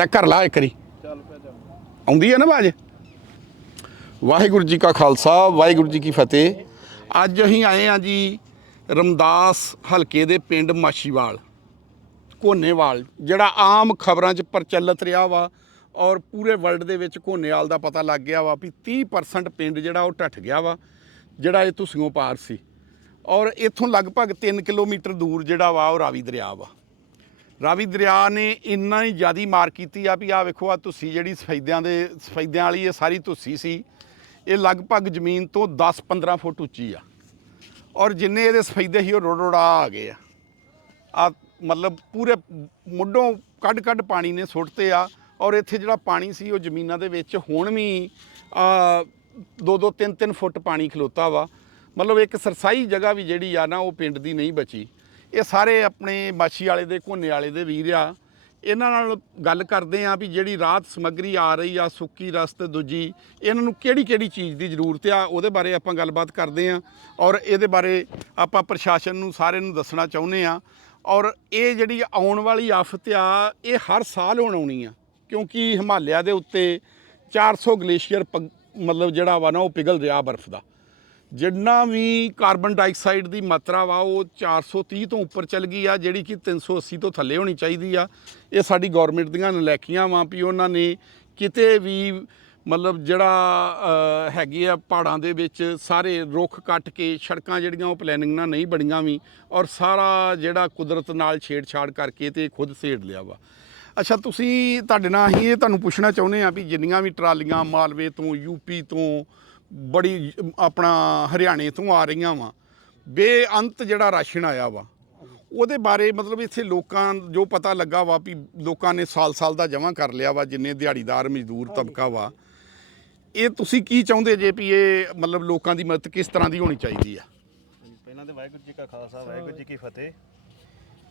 Check ਕਰ ਲਾ ਇੱਕ ਵਾਰੀ। ਚੱਲ ਆਉਂਦੀ ਹੈ ਨਾ ਆਵਾਜ਼? ਵਾਹਿਗੁਰੂ ਜੀ ਕਾ ਖਾਲਸਾ, ਵਾਹਿਗੁਰੂ ਜੀ ਕੀ ਫਤਿਹ। ਅੱਜ ਅਸੀਂ ਆਏ ਆ ਜੀ ਰਮਦਾਸ ਹਲਕੇ ਦੇ ਪਿੰਡ ਮਾਛੀਵਾਲ ਕੋਨੇਵਾਲ ਜਿਹੜਾ ਆਮ ਖਬਰਾਂ 'ਚ ਪ੍ਰਚਲਿਤ ਰਿਹਾ ਵਾ ਔਰ ਪੂਰੇ ਵਰਲਡ ਦੇ ਵਿੱਚ ਕੋਨੇਵਾਲ ਦਾ ਪਤਾ ਲੱਗ ਗਿਆ ਵਾ ਵੀ 30% ਪਿੰਡ ਜਿਹੜਾ ਉਹ ਢੱਠ ਗਿਆ ਵਾ, ਜਿਹੜਾ ਇਹ ਤੁਸੀਂੋਂ ਪਾਰ ਸੀ। ਔਰ ਇੱਥੋਂ ਲਗਭਗ 3 ਕਿਲੋਮੀਟਰ ਦੂਰ ਜਿਹੜਾ ਵਾ ਉਹ ਰਾਵੀ ਦਰਿਆ ਵਾ। ਰਾਵੀ ਦਰਿਆ ਨੇ ਇੰਨਾ ਹੀ ਜ਼ਿਆਦੀ ਮਾਰ ਕੀਤੀ ਆ ਵੀ ਆ ਵੇਖੋ ਆ ਤੁਸੀਂ ਜਿਹੜੀ ਸਫੈਦਿਆਂ ਦੇ, ਸਫੈਦਿਆਂ ਵਾਲੀ ਇਹ ਸਾਰੀ ਤੁਸੀਂ ਸੀ, ਇਹ ਲਗਭਗ ਜ਼ਮੀਨ ਤੋਂ 10-15 ਫੁੱਟ ਉੱਚੀ ਆ। ਔਰ ਜਿੰਨੇ ਇਹਦੇ ਸਫੈਦੇ ਸੀ, ਉਹ ਰੋੜ ਰੋੜਾ ਆ ਗਏ ਆ। ਆ ਮਤਲਬ ਪੂਰੇ ਮੁੱਢੋਂ ਕੱਢ ਕੱਢ ਪਾਣੀ ਨੇ ਸੁੱਟਤੇ ਆ, ਔਰ ਇੱਥੇ ਜਿਹੜਾ ਪਾਣੀ ਸੀ, ਉਹ ਜ਼ਮੀਨਾਂ ਦੇ ਵਿੱਚ ਹੁਣ ਵੀ, ਆ ਦੋ ਦੋ ਤਿੰਨ ਤਿੰਨ ਫੁੱਟ ਪਾਣੀ ਖਲੋਤਾ ਵਾ। ਮਤਲਬ ਇੱਕ ਸਰਸਾਈ ਜਗ੍ਹਾ ਵੀ ਜਿਹੜੀ ਆ ਨਾ, ਉਹ ਪਿੰਡ ਦੀ ਨਹੀਂ ਬਚੀ। ਇਹ ਸਾਰੇ ਆਪਣੇ ਮਾਛੀ ਵਾਲੇ ਦੇ ਕੋਨੇ ਵਾਲੇ ਦੇ ਵੀਰ ਆ। ਇਹਨਾਂ ਨਾਲ ਗੱਲ ਕਰਦੇ ਆ ਵੀ ਜਿਹੜੀ ਰਾਤ ਸਮੱਗਰੀ ਆ ਰਹੀ ਆ, ਸੁੱਕੀ ਰਸਤ ਦੂਜੀ, ਇਹਨਾਂ ਨੂੰ ਕਿਹੜੀ ਕਿਹੜੀ ਚੀਜ਼ ਦੀ ਜ਼ਰੂਰਤ ਆ, ਉਹਦੇ ਬਾਰੇ ਆਪਾਂ ਗੱਲਬਾਤ ਕਰਦੇ ਆ। ਔਰ ਇਹਦੇ ਬਾਰੇ ਆਪਾਂ ਪ੍ਰਸ਼ਾਸਨ ਨੂੰ ਸਾਰੇ ਨੂੰ ਦੱਸਣਾ ਚਾਹੁੰਦੇ ਆ। ਔਰ ਇਹ ਜਿਹੜੀ ਆਉਣ ਵਾਲੀ ਆਫਤ ਆ, ਇਹ ਹਰ ਸਾਲ ਹੁਣ ਆਉਣੀ ਆ। ਕਿਉਂਕਿ ਹਿਮਾਲਿਆ ਦੇ ਉੱਤੇ 400 ਗਲੇਸ਼ੀਅਰ ਪਗ- ਮਤਲਬ ਜਿਹੜਾ ਵਾ ਨਾ, ਉਹ ਪਿਘਲ ਰਿਹਾ ਬਰਫ਼ ਦਾ। ਜਿੰਨਾ ਵੀ ਕਾਰਬਨ ਡਾਈਆਕਸਾਈਡ ਦੀ ਮਾਤਰਾ ਵਾ ਉਹ 430 ਤੋਂ ਉੱਪਰ ਚੱਲ ਗਈ ਆ ਜਿਹੜੀ ਕਿ 380 ਤੋਂ ਥੱਲੇ ਹੋਣੀ ਚਾਹੀਦੀ ਆ। ਇਹ ਸਾਡੀ ਗਵਰਨਮੈਂਟ ਦੀਆਂ ਨਲੈਕੀਆਂ ਵਾਂ ਵੀ ਉਹਨਾਂ ਨੇ ਕਿਤੇ ਵੀ ਮਤਲਬ ਜਿਹੜਾ ਅ, ਹੈਗੀ ਆ ਪਹਾੜਾਂ ਦੇ ਵਿੱਚ ਸਾਰੇ ਰੁੱਖ ਕੱਟ ਕੇ ਸੜਕਾਂ ਜਿਹੜੀਆਂ ਉਹ ਪਲੈਨਿੰਗ ਨਾਲ ਨਹੀਂ ਬਣੀਆਂ ਵੀ ਔਰ ਸਾਰਾ ਜਿਹੜਾ ਕੁਦਰਤ ਨਾਲ ਛੇੜਛਾੜ ਕਰਕੇ ਤੇ ਖੁਦ ਸੇੜ ਲਿਆ ਵਾ। ਅੱਛਾ ਤੁਸੀਂ ਤੁਹਾਡੇ ਨਾਲ ਅਸੀਂ ਇਹ ਤੁਹਾਨੂੰ ਪੁੱਛਣਾ ਚਾਹੁੰਦੇ ਆ ਵੀ ਜਿੰਨੀਆਂ ਵੀ ਟਰਾਲੀਆਂ ਮਾਲਵੇ ਤੋਂ ਯੂਪੀ ਤੋਂ ਬੜੀ ਆਪਣਾ ਹਰਿਆਣੇ ਤੋਂ ਆ ਰਹੀਆਂ ਵਾ। ਬੇਅੰਤ ਜਿਹੜਾ ਰਾਸ਼ਨ ਆਇਆ ਵਾ ਉਹਦੇ ਬਾਰੇ ਮਤਲਬ ਇੱਥੇ ਲੋਕਾਂ ਜੋ ਪਤਾ ਲੱਗਾ ਵਾ ਵੀ ਲੋਕਾਂ ਨੇ ਸਾਲ-ਸਾਲ ਦਾ ਜਮ੍ਹਾਂ ਕਰ ਲਿਆ ਵਾ ਜਿੰਨੇ ਦਿਹਾੜੀਦਾਰ ਮਜ਼ਦੂਰ ਤਬਕਾ ਵਾ। ਇਹ ਤੁਸੀਂ ਕੀ ਚਾਹੁੰਦੇ ਜੇ ਵੀ ਇਹ ਮਤਲਬ ਲੋਕਾਂ ਦੀ ਮਦਦ ਕਿਸ ਤਰ੍ਹਾਂ ਦੀ ਹੋਣੀ ਚਾਹੀਦੀ ਆ? ਪਹਿਲਾਂ ਤੇ ਵਾਹਿਗੁਰੂ ਜੀ ਕਾ ਖਾਲਸਾ ਵਾਹਿਗੁਰੂ ਜੀ ਕੀ ਫਤਿਹ।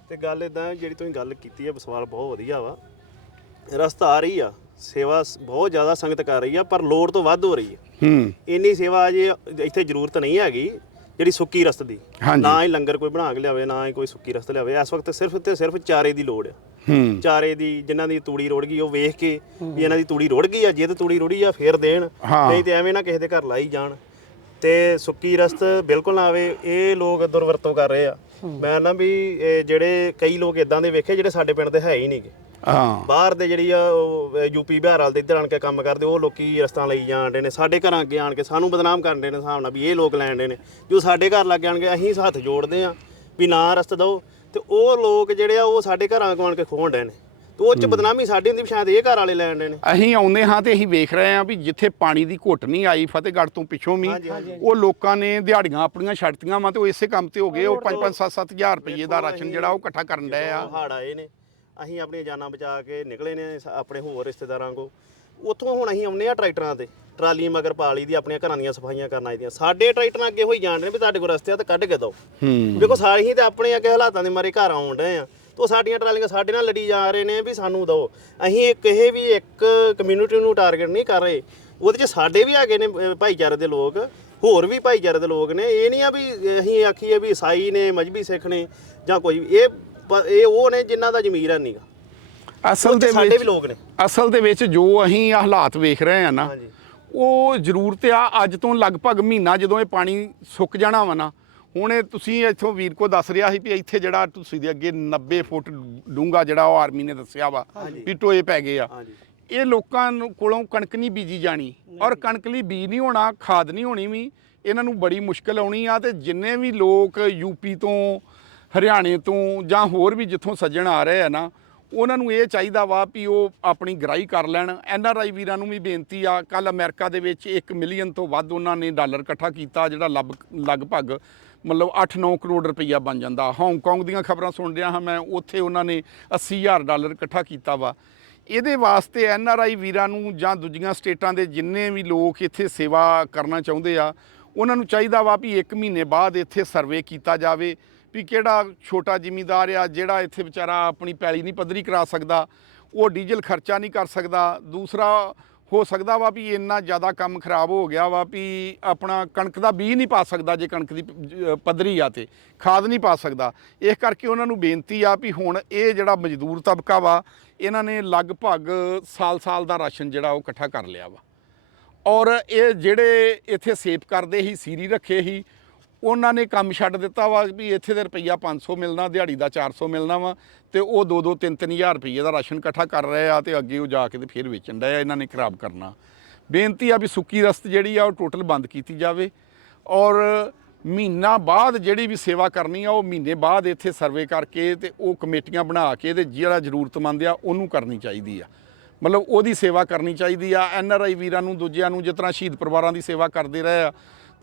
ਤੇ ਗੱਲ ਇਦਾਂ ਜਿਹੜੀ ਤੁਸੀਂ ਗੱਲ ਕੀਤੀ ਹੈ ਸਵਾਲ ਬਹੁਤ ਵਧੀਆ ਵਾ। ਰਸਤਾ ਆ ਰਹੀ ਆ ਸੇਵਾ ਸ- ਬਹੁਤ ਜ਼ਿਆਦਾ ਸੰਗਤ ਕਰ ਰਹੀ ਆ ਪਰ ਲੋੜ ਤੋਂ ਵੱਧ ਹੋ ਰਹੀ ਹੈ ਹੂੰ। ਇੰਨੀ ਸੇਵਾ ਅਜੇ ਇੱਥੇ ਜ਼ਰੂਰਤ ਨਹੀਂ ਹੈਗੀ ਜਿਹੜੀ ਸੁੱਕੀ ਰਸਤ ਦੀ। ਹਾਂਜੀ। ਨਾ ਹੀ ਲੰਗਰ ਕੋਈ ਬਣਾ ਕੇ ਲਿਆਵੇ ਨਾ ਹੀ ਕੋਈ ਸੁੱਕੀ ਰਸਤ ਲਿਆਵੇ। ਇਸ ਵਕਤ ਸਿਰਫ ਤੇ ਸਿਰਫ ਚਾਰੇ ਦੀ ਲੋੜ ਆ। ਹੂੰ। ਚਾਰੇ ਦੀ ਜਿਨ੍ਹਾਂ ਦੀ ਤੂੜੀ ਰੁੜ ਗਈ ਉਹ ਵੇਖ ਕੇ ਵੀ ਇਹਨਾਂ ਦੀ ਤੂੜੀ ਰੁੜ ਗਈ ਆ ਜੇ ਤੇ ਤੂੜੀ ਰੁੜੀ ਆ ਫੇਰ ਦੇਣ। ਹਾਂ। ਨਹੀਂ ਤੇ ਐਵੇਂ ਨਾ ਕਿਸੇ ਦੇ ਘਰ ਲਾਈ ਜਾਣ। ਤੇ ਸੁੱਕੀ ਰਸਤ ਬਿਲਕੁਲ ਨਾ ਆਵੇ ਇਹ ਲੋਕ ਦੁਰਵਰਤੋਂ ਕਰ ਰਹੇ ਆ। ਮੈਂ ਨਾ ਵੀ ਇਹ ਜਿਹੜੇ ਕਈ ਲੋਕ ਇਦਾਂ ਦੇ ਵੇਖੇ ਜਿਹੜੇ ਸਾਡੇ ਪਿੰਡ ਦੇ ਹੈ ਹੀ ਨਹੀਂਗੇ ਹਾਂ। ਬਾਹਰ ਦੇ ਜਿਹੜੀ ਆ ਯੂਪੀ ਬਿਹਾਰ ਵਾਲ ਦੇ ਇੱਧਰ ਆਣ ਕੇ ਕੰਮ ਕਰਦੇ ਉਹ ਲੋਕੀ ਰਸਤਾਂ ਲਈ ਜਾਂਦੇ ਨੇ। ਸਾਡੇ ਘਰਾਂ ਅੱਗੇ ਆਣ ਕੇ ਸਾਨੂੰ ਬਦਨਾਮ ਕਰਨ ਦੇ ਨੇ ਹਿਸਾਬ ਨਾਲ ਵੀ ਇਹ ਲੋਕ ਲੈਣ ਦੇ ਨੇ। ਜੋ ਸਾਡੇ ਘਰ ਲੱਗ ਜਾਣਗੇ ਅਸੀਂ ਹੱਥ ਜੋੜਦੇ ਆ ਵੀ ਨਾ ਰਸਤਾ ਦਿਓ। ਤੇ ਉਹ ਲੋਕ ਜਿਹੜੇ ਆ ਉਹ ਸਾਡੇ ਘਰਾਂ ਆਣ ਕੇ ਖੋਹਣ ਦੇ ਨੇ। ਤੇ ਉਹ ਚ ਬਦਨਾਮੀ ਸਾਡੀ ਹੁੰਦੀ ਸ਼ਾਇਦ ਇਹ ਘਰ ਵਾਲੇ ਲੈਣ ਦੇ ਨੇ। ਅਸੀਂ ਆਉਂਦੇ ਹਾਂ ਤੇ ਅਸੀਂ ਵੇਖ ਰਹੇ ਹਾਂ ਵੀ ਜਿੱਥੇ ਪਾਣੀ ਦੀ ਘੁੱਟ ਨਹੀਂ ਆਈ ਫਤਿਹਗੜ੍ਹ ਤੋਂ ਪਿੱਛੋਂ ਵੀ। ਉਹ ਲੋਕਾਂ ਨੇ ਦਿਹਾੜੀਆਂ ਆਪਣੀਆਂ ਛੱਡਤੀਆਂ ਵਾ ਤੇ ਉਹ ਇਸੇ ਕੰਮ ਤੇ ਹੋ ਗਏ। ਉਹ 5-5 7-7 ਹਜ਼ਾਰ ਰੁਪਏ ਦਾ ਰਾਸ਼ਨ ਜਿਹੜਾ ਉਹ ਇਕੱਠਾ ਕਰਨ ਡਏ ਆ। ਹੜ ਆਏ ਨੇ ਅਸੀਂ ਆਪਣੀਆਂ ਜਾਨਾਂ ਬਚਾ ਕੇ ਨਿਕਲੇ ਨੇ ਸ- ਆਪਣੇ ਹੋਰ ਰਿਸ਼ਤੇਦਾਰਾਂ ਕੋ ਉੱਥੋਂ ਹੁਣ ਅਸੀਂ ਆਉਂਦੇ ਆ ਟਰੈਕਟਰਾਂ ਤੇ। ਟਰਾਲੀ ਮਗਰ ਪਾ ਲਈ ਦੀ ਆਪਣੀਆਂ ਘਰਾਂ ਦੀਆਂ ਸਫਾਈਆਂ ਕਰਨ ਆਈ ਦੀਆਂ। ਸਾਡੇ ਟਰੈਕਟਰਾਂ ਅੱਗੇ ਹੋਈ ਜਾਣ ਨੇ ਵੀ ਤੁਹਾਡੇ ਕੋਲ ਰਸਤੇ ਆ ਤਾਂ ਕੱਢ ਕੇ ਦਿਓ। ਹੂੰ। ਦੇਖੋ ਸਾਰੇ ਹੀ ਤੇ ਆਪਣੇ ਅੱਗੇ ਹਾਲਾਤਾਂ ਦੇ ਮਾਰੇ ਘਰ ਆਉਣ ਡਏ ਆ। ਤੋ ਸਾਡੀਆਂ ਟਰਾਲੀਆਂ ਸਾਡੇ ਨਾਲ ਲੜੀ ਜਾ ਰਹੇ ਨੇ ਵੀ ਸਾਨੂੰ ਦਿਓ। ਅਸੀਂ ਇਹ ਵੀ ਇੱਕ ਕਮਿਊਨਿਟੀ ਨੂੰ ਟਾਰਗੇਟ ਨਹੀਂ ਕਰ ਰਹੇ। ਉਹਦੇ ਚ ਸਾਡੇ ਵੀ ਹੈਗੇ ਨੇ ਅਹ, ਭਾਈਚਾਰੇ ਦੇ ਲੋਕ। ਹੋਰ ਵੀ ਭਾਈਚਾਰੇ ਦੇ ਲੋਕ ਨੇ। ਇਹ ਨਹੀਂ ਆ ਵੀ ਅਸੀਂ ਆਖੀਏ ਵੀ ਈਸਾਈ ਨੇ ਮਜਬੀ ਸਿੱਖ ਨੇ ਜਾਂ ਕੋਈ। ਇਹ ਪ- ਇਹ ਉਹ ਨੇ ਜਿਨ੍ਹਾਂ ਦਾ ਜ਼ਮੀਰ ਹੈ ਨਹੀਂਗਾ ਅਸਲ ਦੇ ਸਾਡੇ ਵੀ ਲੋਕ ਨੇ। ਅਸਲ ਦੇ ਵਿੱਚ ਜੋ ਅਸੀਂ ਆਹ ਹਾਲਾਤ ਵੇਖ ਰਹੇ ਆ ਨਾ ਉਹ ਜ਼ਰੂਰਤ ਆ ਅੱਜ ਤੋਂ ਲਗਭਗ ਮਹੀਨਾ ਜਦੋਂ ਇਹ ਪਾਣੀ ਸੁੱਕ ਜਾਣਾ ਵਾ ਨਾ ਹੁਣ ਇਹ ਤੁਸੀਂ ਇੱਥੋਂ ਵੀਰ ਕੋ ਦੱਸ ਰਿਹਾ ਸੀ ਵੀ ਇੱਥੇ ਜਿਹੜਾ ਤੁਸੀਂ ਦੇ ਅੱਗੇ 90 ਫੁੱਟ ਡੂੰਗਾ ਜਿਹੜਾ ਉਹ ਆਰਮੀ ਨੇ ਦੱਸਿਆ ਵਾ ਵੀ ਟੋਏ ਪੈ ਗਏ ਆ। ਇਹ ਲੋਕਾਂ ਕੋਲੋਂ ਕਣਕ ਨਹੀਂ ਬੀਜੀ ਜਾਣੀ ਔਰ ਕਣਕ ਲਈ ਬੀਜ ਨਹੀਂ ਹੋਣਾ ਖਾਦ ਨਹੀਂ ਹੋਣੀ ਵੀ ਇਹਨਾਂ ਨੂੰ ਬੜੀ ਮੁਸ਼ਕਲ ਆਉਣੀ ਆ ਤੇ ਜਿੰਨੇ ਵੀ ਲੋਕ ਯੂਪੀ ਤੋਂ ਹਰਿਆਣੇ ਤੋਂ ਜਾਂ ਹੋਰ ਵੀ ਜਿੱਥੋਂ ਸੱਜਣ ਆ ਰਹੇ ਆ ਨਾ, ਉਹਨਾਂ ਨੂੰ ਇਹ ਚਾਹੀਦਾ ਵਾ ਵੀ ਉਹ ਆਪਣੀ ਗ੍ਰਾਈ ਕਰ ਲੈਣ। ਐਨ ਆਰ ਆਈ ਵੀਰਾਂ ਨੂੰ ਵੀ ਬੇਨਤੀ ਆ ਕੱਲ ਅਮਰੀਕਾ ਦੇ ਵਿੱਚ 1 ਮਿਲੀਅਨ ਤੋਂ ਵੱਧ ਉਹਨਾਂ ਨੇ ਡਾਲਰ ਇਕੱਠਾ ਕੀਤਾ, ਜਿਹੜਾ ਲਬ- ਲਗਭਗ ਮਤਲਬ 8-9 ਕਰੋੜ ਰੁਪਈਆ ਬਣ ਜਾਂਦਾ। ਹਾਂਗਕਾਂਗ ਦੀਆਂ ਖਬਰਾਂ ਸੁਣ ਰਿਹਾ ਹਾਂ ਮੈਂ, ਉੱਥੇ ਉਹਨਾਂ ਨੇ 80000 ਡਾਲਰ ਇਕੱਠਾ ਕੀਤਾ ਵਾ। ਇਹਦੇ ਵਾਸਤੇ ਐਨ ਆਰ ਆਈ ਵੀਰਾਂ ਨੂੰ ਜਾਂ ਦੂਜੀਆਂ ਸਟੇਟਾਂ ਦੇ ਜਿੰਨੇ ਵੀ ਲੋਕ ਇੱਥੇ ਸੇਵਾ ਕਰਨਾ ਚਾਹੁੰਦੇ ਆ, ਉਹਨਾਂ ਨੂੰ ਚਾਹੀਦਾ ਵਾ ਵੀ 1 ਮਹੀਨੇ ਬਾਅਦ ਇੱਥੇ ਸਰਵੇ ਕੀਤਾ ਜਾਵੇ। ਵੀ ਕਿਹੜਾ ਛੋਟਾ ਜ਼ਿਮੀਂਦਾਰ ਆ, ਜਿਹੜਾ ਇੱਥੇ ਵਿਚਾਰਾ ਆਪਣੀ ਪੈਲੀ ਨਹੀਂ ਪੱਧਰੀ ਕਰਾ ਸਕਦਾ, ਉਹ ਡੀਜ਼ਲ ਖਰਚਾ ਨਹੀਂ ਕਰ ਸਕਦਾ। ਦੂਸਰਾ, ਹੋ ਸਕਦਾ ਵਾ ਵੀ ਇੰਨਾ ਜ਼ਿਆਦਾ ਕੰਮ ਖਰਾਬ ਹੋ ਗਿਆ ਵਾ ਵੀ ਆਪਣਾ ਕਣਕ ਦਾ ਬੀਜ ਨਹੀਂ ਪਾ ਸਕਦਾ ਜੇ ਕਣਕ ਦੀ ਪੱਧਰੀ ਆ ਤੇ, ਖਾਦ ਨਹੀਂ ਪਾ ਸਕਦਾ। ਇਸ ਕਰਕੇ ਉਹਨਾਂ ਨੂੰ ਬੇਨਤੀ ਆ ਵੀ ਹੁਣ ਇਹ ਜਿਹੜਾ ਮਜ਼ਦੂਰ ਤਬਕਾ ਵਾ, ਇਹਨਾਂ ਨੇ ਲਗਭਗ ਸਾਲ-ਸਾਲ ਦਾ ਰਾਸ਼ਨ ਜਿਹੜਾ ਉਹ ਇਕੱਠਾ ਕਰ ਲਿਆ ਵਾ। ਔਰ ਇਹ ਜਿਹੜੇ ਇੱਥੇ ਸੇਫ ਕਰਦੇ ਸੀ, ਸੀਰੀ ਰੱਖੇ ਸੀ ਉਹਨਾਂ ਨੇ ਕੰਮ ਛੱਡ ਦਿੱਤਾ ਵਾ ਵੀ ਇੱਥੇ ਦੇ ਰੁਪਈਆ 500 ਮਿਲਣਾ, ਦਿਹਾੜੀ ਦਾ 400 ਮਿਲਣਾ ਵਾ ਤੇ ਉਹ 2-2 3-3 ਹਜ਼ਾਰ ਰੁਪਈਏ ਦਾ ਰਾਸ਼ਨ ਇਕੱਠਾ ਕਰ ਰਹੇ ਆ ਤੇ ਅੱਗੇ ਉਹ ਜਾ ਕੇ ਤੇ ਫਿਰ ਵੇਚਣ ਦਾ ਆ, ਇਹਨਾਂ ਨੇ ਖਰਾਬ ਕਰਨਾ। ਬੇਨਤੀ ਆ ਵੀ ਸੁੱਕੀ ਰਸਤ ਜਿਹੜੀ ਆ ਉਹ ਟੋਟਲ ਬੰਦ ਕੀਤੀ ਜਾਵੇ ਔਰ ਮਹੀਨਾ ਬਾਅਦ ਜਿਹੜੀ ਵੀ ਸੇਵਾ ਕਰਨੀ ਆ ਉਹ ਮਹੀਨੇ ਬਾਅਦ ਇੱਥੇ ਸਰਵੇ ਕਰਕੇ ਤੇ ਉਹ ਕਮੇਟੀਆਂ ਬਣਾ ਕੇ ਤੇ ਜਿਹੜਾ ਜ਼ਰੂਰਤਮੰਦ ਆ ਉਹਨੂੰ ਕਰਨੀ ਚਾਹੀਦੀ ਆ। ਮਤਲਬ ਉਹਦੀ ਸੇਵਾ ਕਰਨੀ ਚਾਹੀਦੀ ਆ, ਐਨ ਆਰ ਆਈ ਵੀਰਾਂ ਨੂੰ, ਦੂਜਿਆਂ ਨੂੰ ਜਿਸ ਤਰ੍ਹਾਂ ਸ਼ਹੀਦ ਪਰਿਵਾਰਾਂ ਦੀ ਸੇਵਾ ਕਰਦੇ ਰਹੇ ਆ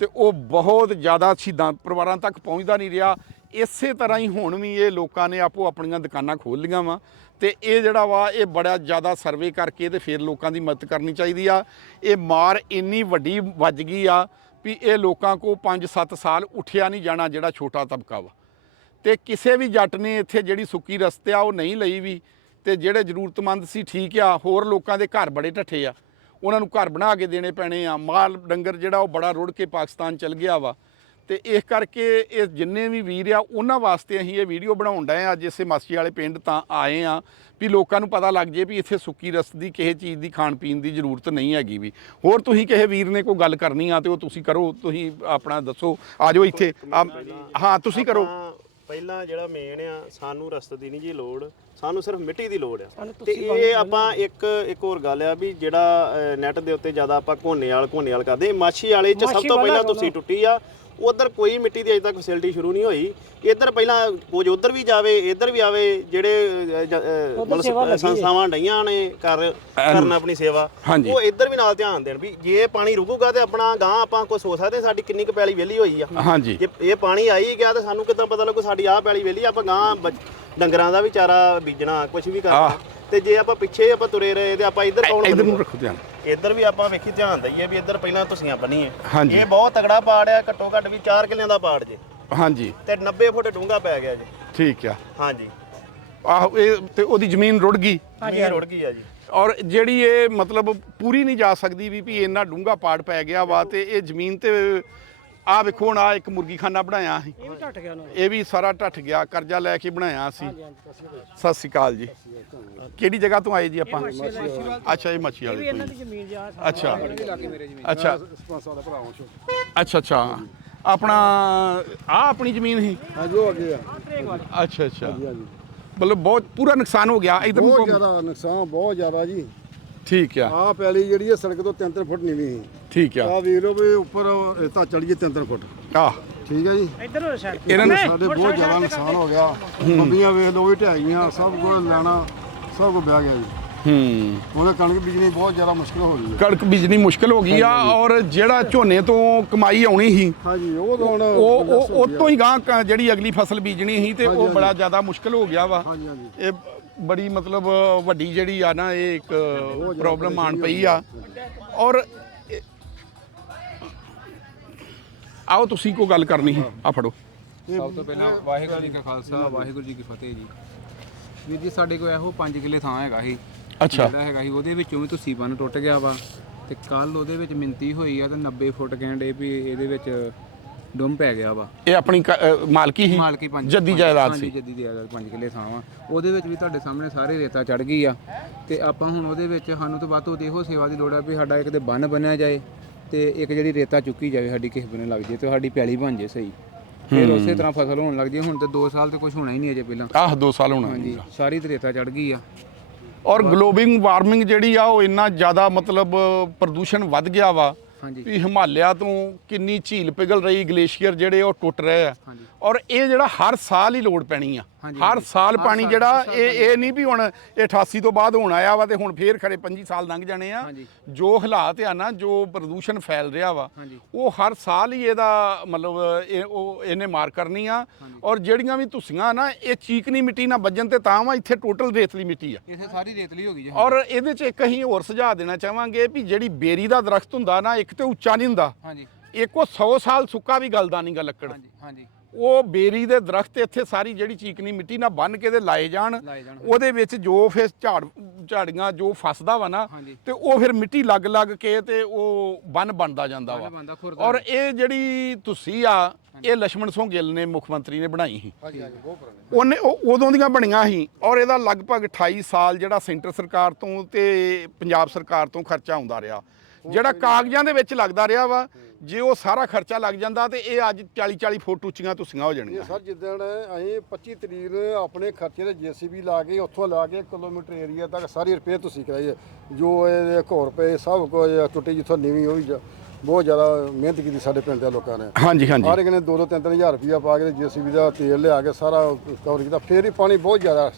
ਤੇ ਉਹ ਬਹੁਤ ਜ਼ਿਆਦਾ ਸ਼ਹੀਦਾਂ ਪਰਿਵਾਰਾਂ ਤੱਕ ਪਹੁੰਚਦਾ ਨਹੀਂ ਰਿਹਾ। ਇਸੇ ਤਰ੍ਹਾਂ ਹੀ ਹੁਣ ਵੀ ਇਹ ਲੋਕਾਂ ਨੇ ਆਪੋ ਆਪਣੀਆਂ ਦੁਕਾਨਾਂ ਖੋਲ੍ਹ ਲੀਆਂ ਵਾ ਤੇ ਇਹ ਜਿਹੜਾ ਵਾ, ਇਹ ਬੜਾ ਜ਼ਿਆਦਾ ਸਰਵੇ ਕਰਕੇ ਤੇ ਫਿਰ ਲੋਕਾਂ ਦੀ ਮਦਦ ਕਰਨੀ ਚਾਹੀਦੀ ਆ। ਇਹ ਮਾਰ ਇੰਨੀ ਵੱਡੀ ਵੱਜ ਗਈ ਆ ਵੀ ਇਹ ਲੋਕਾਂ ਕੋ 5-7 ਸਾਲ ਉੱਠਿਆ ਨਹੀਂ ਜਾਣਾ ਜਿਹੜਾ ਛੋਟਾ ਤਬਕਾ ਵਾ। ਤੇ ਕਿਸੇ ਵੀ ਜੱਟ ਨੇ ਇੱਥੇ ਜਿਹੜੀ ਸੁੱਕੀ ਰਸਤੇ ਆ ਉਹ ਨਹੀਂ ਲਈ ਵੀ ਤੇ ਜਿਹੜੇ ਜ਼ਰੂਰਤਮੰਦ ਸੀ ਠੀਕ ਆ, ਹੋਰ ਲੋਕਾਂ ਦੇ ਘਰ ਬੜੇ ਢੱਠੇ ਆ। ਉਹਨਾਂ ਨੂੰ ਘਰ ਬਣਾ ਕੇ ਦੇਣੇ ਪੈਣੇ ਆ। ਮਾਲ, ਡੰਗਰ ਜਿਹੜਾ ਉਹ ਬੜਾ ਰੁੜ ਕੇ ਪਾਕਿਸਤਾਨ ਚਲ ਗਿਆ ਵਾ। ਤੇ ਇਸ ਕਰਕੇ ਇਹ ਜਿੰਨੇ ਵੀ ਵੀਰ ਆ, ਉਹਨਾਂ ਵਾਸਤੇ ਅਸੀਂ ਇਹ ਵੀਡੀਓ ਬਣਾਉਣ ਡਏ ਆ। ਅੱਜ ਇਸੇ ਮਾਸੀ ਵਾਲੇ ਪਿੰਡ ਤਾਂ ਆਏ ਆ ਵੀ ਲੋਕਾਂ ਨੂੰ ਪਤਾ ਲੱਗ ਜੇ ਵੀ ਇੱਥੇ ਸੁੱਕੀ ਰਸ ਦੀ, ਕਿਸੇ ਚੀਜ਼ ਦੀ ਖਾਣ ਪੀਣ ਦੀ ਜ਼ਰੂਰਤ ਨਹੀਂ ਹੈਗੀ ਵੀ। ਹੋਰ ਤੁਸੀਂ ਕਿਸੇ ਵੀਰ ਨੇ ਕੋਈ ਗੱਲ ਕਰਨੀ ਆ ਤੇ ਉਹ ਤੁਸੀਂ ਕਰੋ, ਤੁਸੀਂ ਆਪਣਾ ਦੱਸੋ। ਆ ਜਾਓ ਇੱਥੇ। ਹਾਂ, ਤੁਸੀਂ ਕਰੋ। ਪਹਿਲਾਂ ਜਿਹੜਾ ਮੇਨ ਆ ਸਾਨੂੰ ਰਸਤ ਦੀ ਨਹੀਂ ਜੀ ਲੋੜ ਸਾਨੂੰ ਸਿਰਫ ਮਿੱਟੀ ਦੀ ਲੋੜ ਆ। ਤੇ ਇਹ ਆਪਾਂ ਇੱਕ ਇੱਕ ਹੋਰ ਗੱਲ ਆ ਵੀ ਜਿਹੜਾ ਨੈਟ ਦੇ ਉੱਤੇ ਜ਼ਿਆਦਾ ਆਪਾਂ ਘੋਨੇ ਵਾਲ ਘੋਨੇ ਵਾਲ ਕਰਦੇ ਮਾਛੀ ਵਾਲੇ ਚ ਸਭ ਤੋਂ ਪਹਿਲਾਂ ਤੁਸੀਂ ਟੁੱਟੀ ਆ ਉਧਰ ਕੋਈ ਮਿੱਟੀ ਦੀ ਅਜੇ ਤੱਕ ਫੈਸਿਲਿਟੀ ਸ਼ੁਰੂ ਨਹੀਂ ਹੋਈ। ਇੱਧਰ ਪਹਿਲਾਂ ਕੁਝ ਉਧਰ ਵੀ ਜਾਵੇ ਇੱਧਰ ਵੀ ਆਵੇ ਜਿਹੜੇ ਅ, ਜ- ਅ, ਮਤਲਬ ਸੰਸਥਾਵਾਂ ਡਈਆਂ ਨੇ ਕਰ ਕਰਨ ਆਪਣੀ ਸੇਵਾ ਹਾਂਜੀ। ਉਹ ਇੱਧਰ ਵੀ ਨਾਲ ਧਿਆਨ ਦੇਣ ਵੀ ਜੇ ਪਾਣੀ ਰੁਕੂਗਾ ਤੇ ਆਪਣਾ ਗਾਂ ਆਪਾਂ ਕੁਝ ਸੋਚ ਸਕਦੇ ਹਾਂ, ਸਾਡੀ ਕਿੰਨੀ ਕੁ ਪੈਲੀ ਵਿਹਲੀ ਹੋਈ ਆ। ਹਾਂਜੀ। ਜੇ ਇਹ ਪਾਣੀ ਆਈ ਗਿਆ ਤਾਂ ਸਾਨੂੰ ਕਿੱਦਾਂ ਪਤਾ ਲੱਗੂ ਸਾਡੀ ਆਹ ਪੈਲੀ ਵੇਲੀ ਆਪਾਂ ਗਾਂ ਡੰਗਰਾਂ ਦਾ ਵੀ ਚਾਰਾ ਬੀਜਣਾ ਕੁਝ ਵੀ ਕਰਨਾ। ਤੇ ਜੇ ਆਪਾਂ ਪਿੱਛੇ ਆਪਾਂ ਤੁਰੇ ਰਹੇ ਤੇ ਆਪਾਂ ਇੱਧਰ ਕੌਣ ਇਧਰ ਨੂੰ ਰੱਖੋ ਧਿਆਨ। ਇੱਧਰ ਵੀ ਆਪਾਂ ਵੇਖੀ ਧਿਆਨ ਦਈਏ ਵੀ ਇੱਧਰ ਪਹਿਲਾਂ ਤੁਸੀਆਂ ਬੰਨੀਏ ਹਾਂਜੀ। ਇਹ ਬਹੁਤ ਤਗੜਾ ਪਾੜ ਆ ਘੱਟੋ ਘੱਟ ਵੀ 4 ਕਿੱਲਿਆਂ ਦਾ ਪਾੜ ਜੇ। ਹਾਂਜੀ। ਤੇ 90 ਫੁੱਟ ਡੂੰਘਾ ਪੈ ਗਿਆ ਜੀ। ਠੀਕ ਆ। ਹਾਂਜੀ। ਆਹੋ ਇਹ ਤੇ ਉਹਦੀ ਜ਼ਮੀਨ ਰੁੜ ਗਈ। ਹਾਂਜੀ ਰੁੜ ਗਈ ਆ ਜੀ। ਔਰ ਜਿਹੜੀ ਇਹ ਮਤਲਬ ਪੂਰੀ ਨਹੀਂ ਜਾ ਸਕਦੀ ਵੀ ਵੀ ਇੰਨਾ ਡੂੰਘਾ ਪਾੜ ਪੈ ਗਿਆ ਵਾ ਤੇ ਇਹ ਜ਼ਮੀਨ ਤੇ ਆ ਵੇਖੋ ਹੁਣ ਆ ਇੱਕ ਮੁਰਗੀਖਾਨਾ ਬਣਾਇਆ ਸੀ ਇਹ ਵੀ ਟੱਟ ਗਿਆ ਉਹਨਾਂ ਇਹ ਵੀ ਸਾਰਾ ਢੱਠ ਗਿਆ ਕਰਜ਼ਾ ਲੈ ਕੇ ਬਣਾਇਆ ਸੀ ਹਾਂਜੀ ਹਾਂਜੀ ਤੁਸੀਂ ਸਤਿ ਸ਼੍ਰੀ ਅਕਾਲ ਜੀ। ਕਿਹੜੀ ਜਗ੍ਹਾ ਤੋਂ ਆਏ ਜੀ ਆਪਾਂ? ਅੱਛਾ ਇਹ ਮੱਛੀ ਵੀ ਵਾਲੀ ਇਹਨਾਂ ਦੀ ਜ਼ਮੀਨ ਜਾ ਅੱਛਾ। ਅੱਛਾ। ਅੱਛਾ ਅੱਛਾ। ਆਪਣਾ ਆ ਆਪਣੀ ਜ਼ਮੀਨ ਸੀ? ਹਾਂਜੀ ਉਹ ਅੱਗੇ ਆ। ਅੱਛਾ ਅੱਛਾ। ਮਤਲਬ ਬਹੁਤ ਪੂਰਾ ਨੁਕਸਾਨ ਹੋ ਗਿਆ। ਇਧਰ ਬਹੁਤ ਨੂੰ ਜ਼ਿਆਦਾ ਨੁਕਸਾਨ ਬਹੁਤ ਜ਼ਿਆਦਾ ਜੀ। ਠੀਕ ਆ। ਆਹ ਪੈਲੀ ਜਿਹੜੀ ਹੈ ਸੜਕ ਤੋਂ 3-3 ਫੁੱਟ ਨੀਵੀਂ ਸੀ। ਠੀਕ ਆ। ਆਹ ਵੀਰ ਲਓ ਵੀ ਉੱਪਰ ਰੇਤਾ ਚੜੀ ਜੇ 3-3 ਫੁੱਟ। ਆ ਠੀਕ ਹੈ ਜੀ? ਇੱਧਰ ਹੋ ਸਾਈਡ ਇਹਨਾਂ ਨੂੰ ਸਾਡੇ ਬਹੁਤ ਜ਼ਿਆਦਾ ਨੁਕਸਾਨ ਹੋ ਗਿਆ। ਮੰਡੀਆਂ ਵੇਖ ਲਓ ਵੀ ਢਹਿ ਗਈਆਂ ਸਭ ਕੁਝ ਲੈਣਾ ਸਭ ਕੁਝ ਬਹਿ ਗਿਆ ਜੀ। ਹੂੰ। ਉਹਦੇ ਕਣਕ ਬੀਜਣੀ ਬਹੁਤ ਜ਼ਿਆਦਾ ਮੁਸ਼ਕਲ ਹੋ ਗਈ ਹੈ। ਕਣਕ ਬੀਜਣੀ ਮੁਸ਼ਕਲ ਹੋ ਗਈ ਆ ਔਰ ਜਿਹੜਾ ਝੋਨੇ ਤੋਂ ਕਮਾਈ ਆਉਣੀ ਸੀ ਹਾਂਜੀ ਉਹ ਤਾਂ ਹੁਣ ਉਹ ਉਹ ਤੋਂ ਹੀ ਗਾਂ ਜਿਹੜੀ ਅਗਲੀ ਫਸਲ ਬੀਜਣੀ ਸੀ ਤੇ ਉਹ ਬੜਾ ਜ਼ਿਆਦਾ ਮੁਸ਼ਕਲ ਹੋ ਗਿਆ ਵਾ। ਹਾਂਜੀ ਹਾਂਜੀ। ਇਹ ਬੜੀ ਮਤਲਬ ਵੱਡੀ ਜਿਹੜੀ ਆ ਨਾ ਇਹ ਇੱਕ ਪ੍ਰੋਬਲਮ ਆਣ ਪਈ ਆ। ਔਰ ਆਓ ਤੁਸੀਂ ਕੋਈ ਗੱਲ ਕਰਨੀ ਸੀ ਆ ਫੜੋ। ਸਭ ਤੋਂ ਪਹਿਲਾਂ ਵਾਹਿਗੁਰੂ ਜੀ ਕਾ ਖਾਲਸਾ ਵਾਹਿਗੁਰੂ ਜੀ ਕੀ ਫਤਿਹ ਜੀ। ਵੀਰ ਜੀ ਸਾਡੇ ਕੋਲ ਇਹੋ 5 ਕਿੱਲੇ ਥਾਂ ਹੈਗਾ ਸੀ। ਅੱਛਾ। ਜਿਹੜਾ ਹੈਗਾ ਸੀ ਉਹਦੇ ਵਿੱਚੋਂ ਵੀ ਤੁਸੀਂ ਬੰਨ ਟੁੱਟ ਗਿਆ ਵਾ। ਤੇ ਕੱਲ ਉਹਦੇ ਵਿੱਚ ਮਿੰਤੀ ਹੋਈ ਆ ਤੇ 90 ਫੁੱਟ ਕਹਿੰਦੇ ਵੀ ਇਹਦੇ ਵਿੱਚ ਡੁੰਮ ਪੈ ਗਿਆ ਵਾ। ਇਹ ਆਪਣੀ ਕ- ਅ, ਮਾਲਕੀ ਸੀ ਮਾਲਕੀ ਪੰਜ ਜੱਦੀ ਪੰਜ- ਜਾਇਦਾਦ ਹਾਂਜੀ, ਸੀ। ਜੱਦੀ ਜਾਇਦਾਦ 5 ਕਿੱਲੇ ਥਾਂ ਵਾ। ਉਹਦੇ ਵਿੱਚ ਵੀ ਤੁਹਾਡੇ ਸਾਹਮਣੇ ਸਾਰੇ ਰੇਤਾ ਚੜ ਗਈ ਆ। ਤੇ ਆਪਾਂ ਹੁਣ ਉਹਦੇ ਵਿੱਚ ਸਾਨੂੰ ਤਾਂ ਵੱਧ ਤੋਂ ਵੱਧ ਇਹੋ ਸੇਵਾ ਦੀ ਲੋੜ ਆ ਵੀ ਸਾਡਾ ਇੱਕ ਤੇ ਬੰਨ ਬਣਿਆ ਜਾਏ ਤੇ ਇੱਕ ਜਿਹੜੀ ਰੇਤਾ ਚੁੱਕੀ ਜਾਵੇ ਸਾਡੀ ਕਿਸੇ ਬਨੇ ਲੱਗ ਜੇ ਤੇ ਸਾਡੀ ਪੈਲੀ ਬਣ ਜੇ ਸਹੀ। ਫਿਰ ਉਸੇ ਤਰ੍ਹਾਂ ਫਸਲ ਹੋਣ ਲੱਗ ਜੇ ਹੁਣ ਤੇ 2 ਸਾਲ ਤੇ ਕੁਝ ਹੋਣਾ ਹੀ ਨਹੀਂ ਅਜੇ ਪਹਿਲਾਂ। ਆਹ 2 ਸਾਲ ਹੋਣਾ ਹਾਂਜੀ ਸਾਰੀ ਤੇ ਰੇਤਾ ਚੜ ਗਈ ਆ। ਔਰ ਗਲੋਬਲ ਵਾਰਮਿੰਗ ਜਿਹੜੀ ਆ ਉਹ ਇੰਨਾ ਜ਼ਿਆਦਾ ਮਤਲਬ ਪ੍ਰਦੂਸ਼ਣ ਵੱਧ ਗਿਆ ਵਾ। ਵੀ ਹਿਮਾਲਿਆ ਤੋਂ ਕਿੰਨੀ ਝੀਲ ਪਿਘਲ ਰਹੀ ਗਲੇਸ਼ੀਅਰ ਜਿਹੜੇ ਉਹ ਟੁੱਟ ਰਹੇ ਆ। ਔਰ ਇਹ ਜਿਹੜਾ ਹਰ ਸਾਲ ਹੀ ਲੋੜ ਪੈਣੀ ਆ। ਹਰ। ਸਾਲ ਪਾਣੀ ਜਿਹੜਾ ਇਹ ਇਹ ਨਹੀਂ ਵੀ ਹੁਣ ਇਹ 88 ਤੋਂ ਬਾਅਦ ਹੁਣ ਆਇਆ ਵਾ ਤੇ ਹੁਣ ਫੇਰ ਖਰੇ 25 ਸਾਲ ਲੰਘ ਜਾਣੇ ਆ। ਜੋ ਹਾਲਾਤ ਆ ਨਾ ਜੋ ਪ੍ਰਦੂਸ਼ਣ ਫੈਲ ਰਿਹਾ ਵਾ। ਉਹ ਹਰ ਸਾਲ ਹੀ ਇਹਦਾ ਮਤਲਬ ਇਹ ਉਹ ਇਹਨੇ ਮਾਰ ਕਰਨੀ ਆ। ਔਰ ਜਿਹੜੀਆਂ ਵੀ ਤੁਸੀਆਂ ਨਾ ਇਹ ਚੀਕਨੀ ਮਿੱਟੀ ਨਾਲ ਵੱਜਣ ਤੇ ਤਾਂ ਵਾ ਇੱਥੇ ਟੋਟਲ ਰੇਤਲੀ ਮਿੱਟੀ ਆ। ਇੱਥੇ ਸਾਰੀ ਰੇਤਲੀ ਹੋ ਗਈ ਜੀ। ਔਰ ਇਹਦੇ ਚ ਇੱਕ ਅਸੀਂ ਹੋਰ ਸੁਝਾਅ ਦੇਣਾ ਚਾਹਾਂਗੇ ਵੀ ਜਿਹੜੀ ਬੇਰੀ ਦਾ ਦਰਖਤ ਹੁੰਦਾ ਨਾ ਇੱਕ ਤੇ ਉੱਚਾ ਨਹੀਂ ਹੁੰਦਾ। ਹਾਂਜੀ। ਇੱਕ ਉਹ 100 ਸਾਲ ਸੁੱਕਾ ਵੀ ਗਲਦਾ ਨਹੀਂਗਾ ਲੱਕੜ। ਹਾਂਜੀ ਹਾਂਜੀ। ਉਹ 베ਰੀ ਦੇ ਦਰਖਤ ਇੱਥੇ ਸਾਰੀ ਜਿਹੜੀ ਚੀਕਨੀ ਮਿੱਟੀ ਨਾਲ ਬੰਨ ਕੇ ਤੇ ਲਾਏ ਜਾਣ। ਜਾਣ। ਉਹਦੇ ਵਿੱਚ ਜੋ ਫਿਰ ਝਾੜ ਝਾੜੀਆਂ ਜੋ ਫਸਦਾ ਵਾ ਨਾ ਤੇ ਉਹ ਫਿਰ ਮਿੱਟੀ ਲੱਗ ਲੱਗ ਕੇ ਤੇ ਉਹ ਬੰਨ ਬਣਦਾ ਜਾਂਦਾ ਵਾ। ਔਰ ਇਹ ਜਿਹੜੀ ਤੁਸੀਂ ਆ ਇਹ ਲక్ష్మణ ਸਿੰਘ ਗਿੱਲ ਨੇ ਮੁੱਖ ਮੰਤਰੀ ਨੇ ਬਣਾਈ ਸੀ। ਉਹਨੇ ਉਹ ਉਦੋਂ ਦੀਆਂ ਬਣੀਆਂ ਸੀ ਔਰ ਇਹਦਾ ਲਗਭਗ 28 ਸਾਲ ਜਿਹੜਾ ਸੈਂਟਰ ਸਰਕਾਰ ਤੋਂ ਤੇ ਪੰਜਾਬ ਸਰਕਾਰ ਤੋਂ ਖਰਚਾ ਆਉਂਦਾ ਰਿਹਾ। ਜਿਹੜਾ ਕਾਗਜ਼ਾਂ ਦੇ ਵਿੱਚ ਲੱਗਦਾ ਰਿਹਾ ਵਾ ਜੇ ਉਹ ਸਾਰਾ ਖਰਚਾ ਲੱਗ ਜਾਂਦਾ ਤੇ ਇਹ ਅੱਜ 40 40 ਫੁੱਟ ਉੱਚੀਆਂ ਤੁਸੀਆਂ ਹੋ ਜਾਣਗੀਆਂ ਸਰ ਜਿੱਦਣ ਅਸੀਂ 25 ਤਰੀਕ ਨੂੰ ਆਪਣੇ ਖਰਚੇ ਦੇ ਜੀਸੀਬੀ ਲਾ ਕੇ ਉੱਥੋਂ ਲਾ ਕੇ ਕਿਲੋਮੀਟਰ ਏਰੀਆ ਤੱਕ ਸਾਰੀ ਰਿਪੇਅਰ ਤੁਸੀਂ ਕਰਾਈ ਜੋ ਇਹ ਘੋਰ ਪਏ ਸਭ ਕੁਝ ਟੁੱਟੀ ਜਿੱਥੋਂ ਨੀਵੀਂ ਵੀ ਜ- ਬਹੁਤ ਜ਼ਿਆਦਾ ਮਿਹਨਤ ਕੀਤੀ ਸਾਡੇ ਪਿੰਡ ਦੇ ਲੋਕਾਂ ਨੇ। ਹਾਂਜੀ ਹਰ ਹਾਂਜੀ ਇੱਕ ਨੇ 2-2 3-3000 ਰੁਪਇਆ ਪਾ ਕੇ ਜੀਸੀਬੀ ਦਾ ਤੇਲ ਲਿਆ ਕੇ ਸਾਰਾ ਕਵਰ ਕੀਤਾ। ਫੇਰ ਹੀ ਪਾਣੀ ਬਹੁਤ ਜ਼ਿਆਦਾ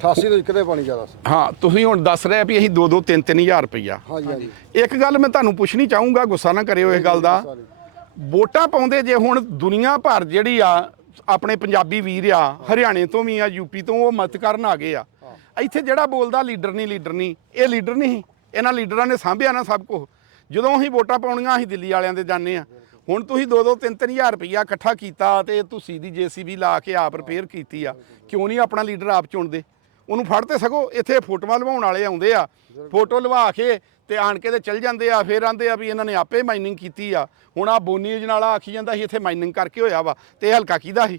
88 ਤੋਂ ਕਿਤੇ ਪਾਣੀ ਜ਼ਿਆਦਾ ਸੀ। ਹਾਂ ਤੁਸੀਂ ਹੁਣ ਦੱਸ ਰਹੇ ਵੀ ਅਸੀਂ 2 2 3 3000 ਰੁਪਈਆ। ਹਾਂਜੀ ਹਾਂਜੀ। ਇੱਕ ਗੱਲ ਮੈਂ ਤੁਹਾਨੂੰ ਪੁੱਛਣੀ ਚਾਹੂੰਗਾ ਗੁੱਸਾ ਨਾ ਕਰਿਓ ਇਸ ਗੱਲ ਦਾ। ਵੋਟਾਂ ਪਾਉਂਦੇ ਜੇ ਹੁਣ ਦੁਨੀਆ ਭਰ ਜਿਹੜੀ ਆ ਆਪਣੇ ਪੰਜਾਬੀ ਵੀਰ ਆ ਹਰਿਆਣੇ ਤੋਂ ਵੀ ਆ ਯੂਪੀ ਤੋਂ ਉਹ ਮਤ ਕਰਨ ਆ ਗਏ ਆ। ਇੱਥੇ ਜਿਹੜਾ ਬੋਲਦਾ ਲੀਡਰ ਨਹੀਂ ਲੀਡਰ ਨਹੀਂ ਇਹ ਲੀਡਰ ਨਹੀਂ ਇਹਨਾਂ ਲੀਡਰਾਂ ਨੇ ਸਾਂਭਿਆ ਨਾ ਸਭ ਕੁਝ ਜਦੋਂ ਅਸੀਂ ਵੋਟਾਂ ਪਾਉਣੀਆਂ ਅਸੀਂ ਦਿੱਲੀ ਵਾਲਿਆਂ ਦੇ ਜਾਂਦੇ ਆ। ਹੁਣ ਤੁਸੀਂ 2-2 3-3000 ਰੁਪਈਆ ਇਕੱਠਾ ਕੀਤਾ ਤੇ ਤੁਸੀਂ ਦੀ ਜੀਸੀਬੀ ਲਾ ਕੇ ਆਪ ਰਿਪੇਅਰ ਕੀਤੀ ਆ। ਕਿਉਂ ਨਹੀਂ ਆਪਣਾ ਲੀਡਰ ਆਪ ਚੁਣਦੇ? ਉਹਨੂੰ ਫੜ ਤੇ ਸਕੋ ਇੱਥੇ ਫੋਟੋਆਂ ਲਵਾਉਣ ਵਾਲੇ ਆਉਂਦੇ ਆ। ਫੋਟੋ ਲਵਾ ਕੇ ਤੇ ਆਣ ਕੇ ਤੇ ਚਲ ਜਾਂਦੇ ਆ ਫੇਰ ਆਂਦੇ ਆ ਵੀ ਇਹਨਾਂ ਨੇ ਆਪੇ ਮਾਈਨਿੰਗ ਕੀਤੀ ਆ। ਹੁਣ ਆ ਬੋਨੀ ਅਜਨਾਲਾ ਆਖੀ ਜਾਂਦਾ ਸੀ ਇੱਥੇ ਮਾਈਨਿੰਗ ਕਰਕੇ ਹੋਇਆ ਵਾ ਤੇ ਇਹ ਹਲਕਾ ਕਿਹਦਾ ਸੀ?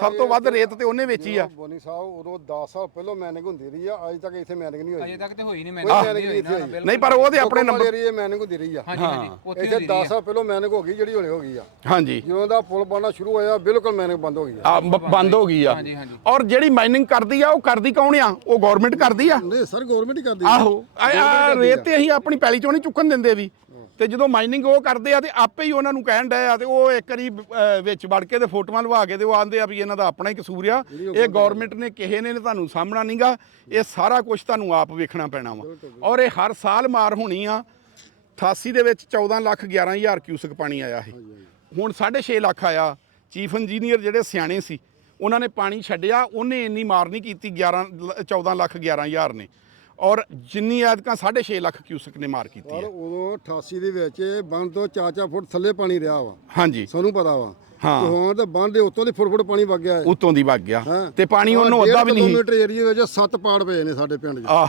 ਸਭ ਤੋਂ ਵੱਧ ਰੇਤ ਤੇ ਉਹਨੇ ਵੇਚੀ ਆ। ਬੋਨੀ ਸਾਹਿਬ ਉਦੋਂ 10 ਸਾਲ ਪਹਿਲਾਂ ਮੈਨਿੰਗ ਹੁੰਦੀ ਰਹੀ ਆ ਅੱਜ ਤੱਕ ਇੱਥੇ ਮੈਨਿੰਗ ਨਹੀਂ ਅਜੇ ਹੋਈ ਤੱਕ ਤੇ ਹੋਈ ਨਹੀਂ ਮੈਨਿੰਗ ਨਹੀਂ ਇੱਥੇ ਹੋਈ। ਨਹੀਂ ਪਰ ਉਹਦੇ ਆਪਣੇ ਨੰਬਰ ਏਰੀਆ ਮੈਨਿੰਗ ਹੁੰਦੀ ਰਹੀ ਆ। ਹਾਂਜੀ ਇੱਥੇ ਹੁੰਦੀ ਰਹੀ 10 ਸਾਲ ਪਹਿਲਾਂ ਮੈਨਿੰਗ ਹੋ ਗਈ ਜਿਹੜੀ ਹੁਣੇ ਹੋ ਗਈ ਆ। ਹਾਂਜੀ। ਜਦੋਂ ਦਾ ਪੁਲ ਬਣਨਾ ਸ਼ੁਰੂ ਹੋਇਆ ਬਿਲਕੁਲ ਮੈਨਿੰਗ ਬੰਦ ਹੋ ਗਈ ਆ। ਬੰਦ ਹੋ ਗਈ ਆ। ਹਾਂਜੀ, ਹਾਂਜੀ। ਔਰ ਜਿਹੜੀ ਮਾਈਨਿੰਗ ਕਰਦੀ ਆ ਉਹ ਕਰਦੀ ਕੌਣ ਆ? ਉਹ ਗਵਰਨਮੈਂਟ ਕਰਦੀ ਆ? ਨਹੀਂ ਸਰ ਗਵਰਨਮੈਂਟ ਹੀ ਕਰਦੀ ਆਹੋ। ਆ- ਆ। ਰੇਤ ਤੇ ਅਸੀਂ ਆਪਣੀ ਪੈਲੀ ਚੋਂ ਨਹੀਂ ਚੁੱਕਣ ਦਿੰਦੇ ਵੀ। ਤੇ ਜਦੋਂ ਮਾਈਨਿੰਗ ਉਹ ਕਰਦੇ ਆ ਤੇ ਆਪੇ ਹੀ ਉਹਨਾਂ ਨੂੰ ਕਹਿਣ ਡਏ ਆ ਤੇ ਉਹ ਇੱਕ ਵਾਰੀ ਵਿੱਚ ਵੜ ਕੇ ਤੇ ਫੋਟੋਆਂ ਲਵਾ ਕੇ ਤੇ ਉਹ ਆਂਦੇ ਆ ਵੀ ਇਹਨਾਂ ਦਾ ਆਪਣਾ ਹੀ ਕਸੂਰ ਆ। ਇਹ ਗਵਰਨਮੈਂਟ ਨੇ ਕਿਸੇ ਨੇ ਤੁਹਾਨੂੰ ਸਾਹਮਣਾ ਨਹੀਂਗਾ ਇਹ ਸਾਰਾ ਕੁਝ ਤੁਹਾਨੂੰ ਆਪ ਵੇਖਣਾ ਪੈਣਾ ਵਾ। ਔਰ ਇਹ ਹਰ ਸਾਲ ਮਾਰ ਹੋਣੀ ਆ। 88 ਦੇ ਵਿੱਚ 14 ਲੱਖ 11 ਹਜ਼ਾਰ ਕਿਊਸਕ ਪਾਣੀ ਆਇਆ ਇਹ। ਹੁਣ 6.5 ਲੱਖ ਆਇਆ। ਚੀਫ ਇੰਜੀਨੀਅਰ ਜਿਹੜੇ ਸਿਆਣੇ ਸੀ ਉਹਨਾਂ ਨੇ ਪਾਣੀ ਛੱਡਿਆ। ਉਹਨੇ ਇੰਨੀ ਮਾਰ ਨਹੀਂ ਕੀਤੀ 11 ਲ- 14 ਲੱਖ 11 ਹਜ਼ਾਰ ਨੇ। ਔਰ ਜਿੰਨੀ ਐਤਕਾਂ 6.5 ਲੱਖ ਕਿਊਸਕ ਨੇ ਮਾਰ ਕੀਤੀ ਪਰ ਹੈ। ਉਦੋਂ 88 ਦੇ ਵਿੱਚ ਬੰਦ ਤੋਂ 4-4 ਫੁੱਟ ਥੱਲੇ ਪਾਣੀ ਰਿਹਾ ਵਾ। ਹਾਂਜੀ। ਸਾਨੂੰ ਪਤਾ ਵਾ। ਹਾਂ। ਤੇ ਹੁਣ ਤੇ ਬੰਦ ਦੇ ਉੱਤੋਂ ਦੀ ਫੁੱਟ ਫੁੱਟ ਪਾਣੀ ਵਗ ਗਿਆ ਹੈ। ਉਤੋਂ ਦੀ ਵਗ ਗਿਆ। ਹੈਂ। ਤੇ ਪਾਣੀ ਉਹਨੂੰ ਅੱਧਾ ਵੀ ਨਹੀਂ। ਕਿਲੋਮੀਟਰ ਏਰੀਆ ਵਿੱਚ ਸੱਤ ਪਾੜ ਪਏ ਨੇ ਸਾਡੇ ਪਿੰਡ 'ਚ। ਆ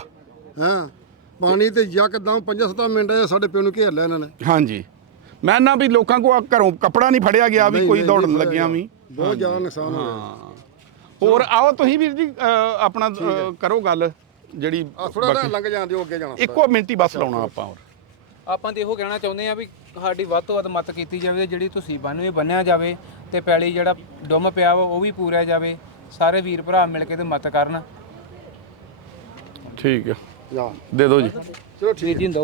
ਹਾਂ। ਪਾਣੀ ਤੇ ਯਕਦਮ 5-7 ਮਿੰਟਾਂ 'ਚ ਸਾਡੇ ਪਿੰਡ ਨੂੰ ਘੇਰ ਲਿਆ ਇਹਨਾਂ ਨੇ। ਹਾਂਜੀ। ਮੈਂ ਨਾ ਵੀ ਲੋਕਾਂ ਕੋ ਘਰੋਂ ਕੱਪੜਾ ਨਹੀਂ ਫੜਿਆ ਗਿਆ ਵੀ ਨਹੀਂ, ਕੋਈ ਨਹੀਂ, ਦੌੜਨ ਨਹੀਂ, ਲੱਗਿਆ ਵੀ। ਬਹੁਤ ਜ਼ਿਆਦਾ ਨੁਕਸਾਨ ਹੋਇਆ। ਹੋਰ ਆਓ ਤੁਸੀਂ ਵੀਰ ਜੀ ਅ, ਆਪਣਾ ਅ, ਕਰੋ ਗੱਲ। ਜਿਹੜੀ ਥੋੜਾ ਜਿਹਾ ਲੰਘ ਜਾਂਦੇ ਹੋ ਅੱਗੇ ਜਾਣਾ ਇੱਕੋ ਮਿੰਟ ਹੀ ਬਸ ਲਾਉਣਾ ਆਪਾਂ ਹੋਰ। ਆਪਾਂ ਤੇ ਇਹੋ ਕਹਿਣਾ ਚਾਹੁੰਦੇ ਆ ਵੀ ਸਾਡੀ ਵੱਧ ਤੋਂ ਵੱਧ ਮਤ ਕੀਤੀ ਜਾਵੇ ਜਿਹੜੀ ਤੁਸੀਂ ਬੰਨ੍ਹਵੇਂ ਬੰਨਿਆ ਜਾਵੇ ਤੇ ਪੈਲੀ ਜਿਹੜਾ ਡੁੰਮ ਪਿਆ ਵਾ ਉਹ ਵੀ ਪੂਰਿਆ ਜਾਵੇ ਸਾਰੇ ਵੀਰ ਭਰਾ ਮਿਲ ਕੇ ਤੇ ਮਤ ਕਰਨ। ਠੀਕ ਹੈ ਜਾ। ਦੇ ਦਿਓ ਜੀ। ਚਲੋ ਠੀਕ ਜੀ ਹੁੰਦਾ